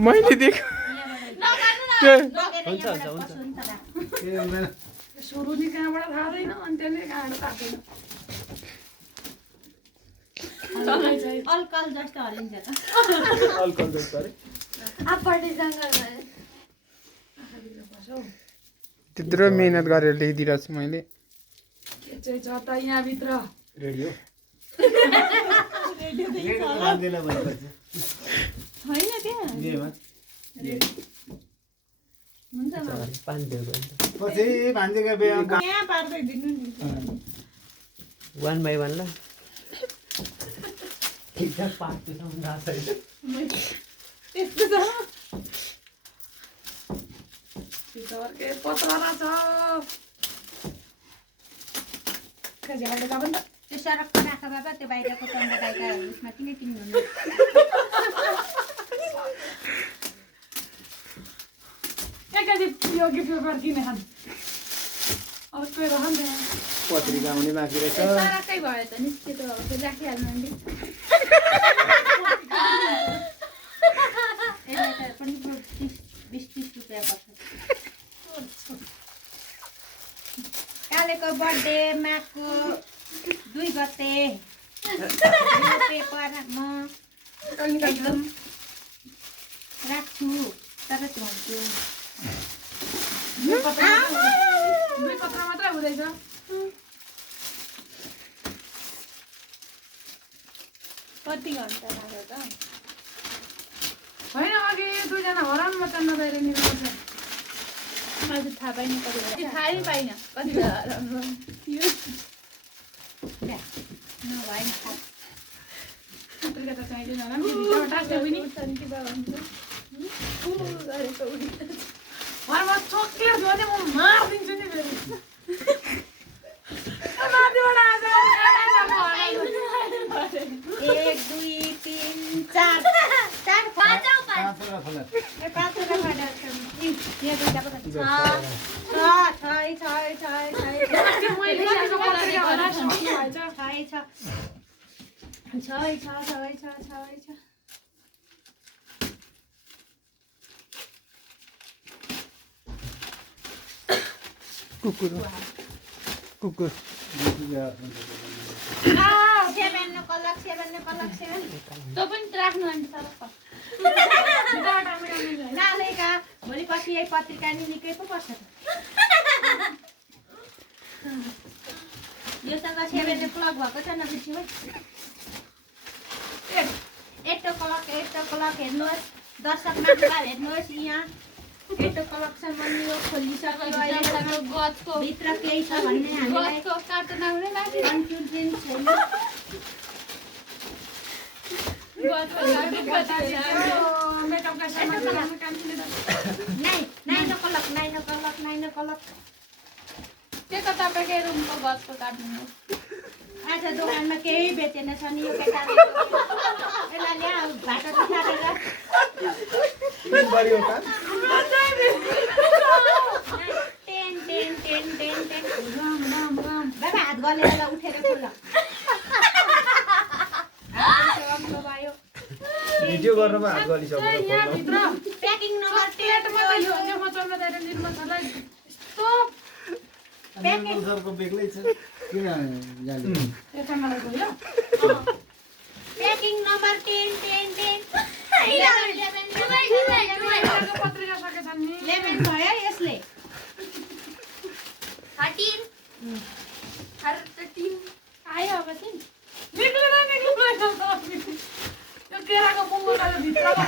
मैले देखेँ सुरु नि कहाँबाट थाहा छैन अनि त्यसले कहाँबाट थाहा छैन अल्कल जस्तो हल्लिन्छ त अल्कोहल जस्तो अरे त्यत्रो मेहनत गरेर ल्याइदिरहेको छु मैले के चाहिँ छ त यहाँभित्र रेडियो होइन त्यहाँ पछि भान्जीको बिहा यहाँ पार्दै दिनु नि 1 by 1 ल ठिकठाक पार्छु सम्झा छैन त्यस्तो छ भित्र के पत्रा छ खजाले त पनि त्यो सरकको राख बाबा त्यो बाहिरको चन्दा दाइका उसमा किन किन्नु एकैचोटि यो गिफ्ट पेपर किने खान अब त्यो रहन पत्रिका आउने बाँकी रहेछ सरकै भयो त निस्के त अब त्यो राखिहाल्नु नि यसलाई त पनि 20-30 रुपियाँ पर्छ कालेको बर्थडे माघको 2 गते यो पेपर म एकदम राख्छु तर त्यो दुई पत्र मात्रै हुँदैछ कति घन्टा लाग्यो त होइन अघि दुईजना हरान मचान नबाहिर निकाल्छ मैले थाहा पाइनँ कति बेला थाहै पाइनँ कति बेला नभएन पत्रिका त चाहिँदैन होला नि भित्रबाट टास्यो पनि घरमा चक्लेट थियो भने म मारिदिन्छु नि फेरि माथिबाट आएर 1 2 3 4 पाँचवटा कुकुर कुकुर तँ पनि राख्नु अनि सरक भोलि पछि यही पत्रिका नि निकै पो पर्छ योसँग 7 प्लग भएको छ न बिचमा एटो क्लक हेर्नुहोस् दर्शक मान्छेलाई हेर्नुहोस् यहाँ एटो क्लकसम्म यो खोलिसक्यो अहिलेसम्म गछको भित्र केही छ भन्ने हामीलाई गछको कार्टुन आउने लाग्यो कन्फ्युजन छैन गछको कार्टुन कति बेला मेकअपका सामान बनाउनु काम छैन नाइन कलक त्यो त तपाईँकै रुमको गछको कार्टुन हो आज दोकानमा केही बेचेन छ नि यो केटाले यसलाई ल्या भाटो पिसारेर टेन बाबा हात गलेर उठेर खोल भयो भिडियो गर्नमा हात गलिसक्यो यहाँभित्र प्याकिङ नम्बर प्लेटमा त यो यो मचाउन दिएर निर्मातालाई यस्तो सरको बेग्लै छ किन जाने यता मलाई गयो प्याकिङ नम्बर 10 पत्रिका सकेछन् नि 11 भयो यसले 13 आयो अब चाहिँ निक्लिँदैन यो केराको बुङ्गोलाई भित्रमा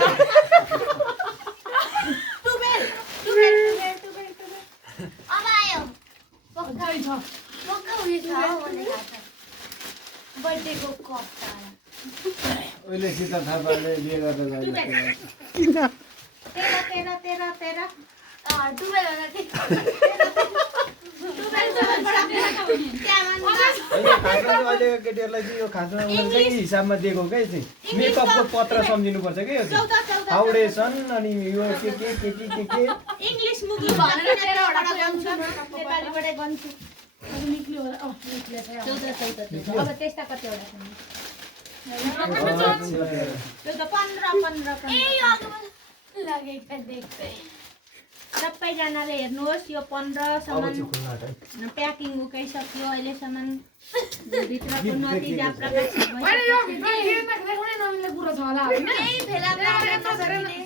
अब आयो पक्कै छ बर्थडेको कप अहिले सीता थापाले बिहे गर्दा जान्छ 13 अहिलेको केटीहरूलाई चाहिँ यो खासमा उनीहरूकै हिसाबमा दिएको क्या चाहिँ मेकअपको पत्र सम्झिनुपर्छ क्या यो चाहिँ फाउन्डेसन अनि यो के इंग्लिश मुभी भनेर 13 वटा गन्छु नेपालीबाटै गन्छु निक्ल्यो होला निक्ल्यो 14 अब त्यस्ता कतिवटा छन् त्यो त 15 ए लागेको देख्दै सबैजनाले हेर्नुहोस् यो 15 अब सम्म चाहिँ खुल्ला हटाइ प्याकिङ उकाइसक्यो अहिलेसम्म भित्रको नतिजा प्रकाशित होइन यो भइसक्यो भित्र हेर्न देखाउनै नमिल्ने कुरा छ होला होइन केही फेला पारेर नसकिने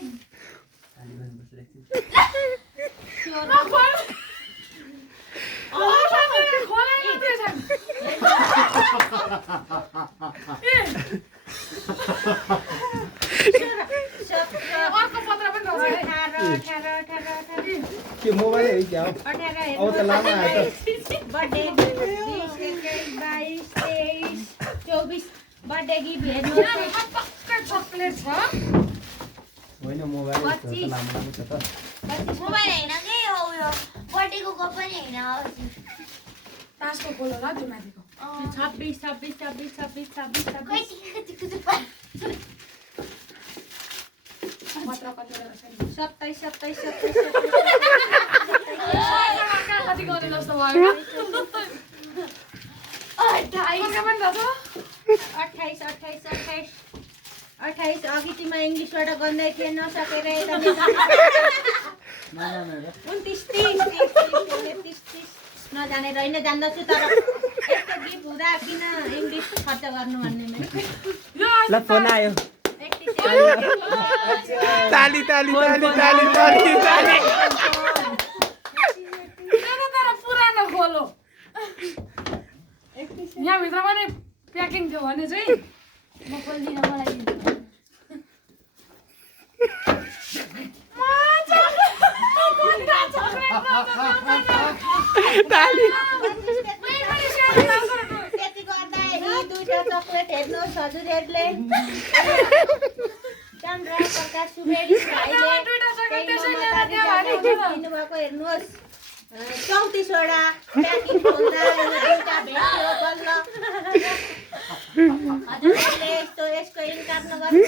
अर्को पत्र पनि रहेछ है। 18 के मोबाइल है क्या हो 18 अब त लामो आयो त बर्थडे 20 21 22 23 24 बर्थडे गिफ्ट हेर्नुहोस् यहाँ पक्कै चक्लेट छ होइन मोबाइल त लामो लामो छ त 25 मोबाइल होइन के हो यो बर्थडेको कप पनि होइन तासको खोल होला त्यो माथिको 26 26 26 26 26 26 पत्र कति रहेछ 27 27 कति गर्ने जस्तो भयो 28 पनि रहेछ 28 28 28 अघि तिमी इङ्ग्लिसबाट गर्दै थिए नसकेर यता 29 30 नजानेर होइन जान्दछु तर यस्तो गिफ्ट हुँदा किन इङ्ग्लिस खर्च गर्नु भन्ने मैले ल फोन आयो ताली ताली ताली ताली ताली ताली तर पुरानो खोलो यहाँभित्र पनि प्याकिङ थियो भने चाहिँ म खोल्दिनँ मलाई दिनु ताली त्यति गर्दा यी दुईटा चक्लेट हेर्नुहोस् हजुरहरूले चन्द्र प्रकाश सुवेदी भाइले दिनुभएको हेर्नुहोस् 34 वटा प्याकिङ खोल्दा यो दुईटा भेट्यो बल्ल हजुरहरूले यसको इन्कार नगर्नु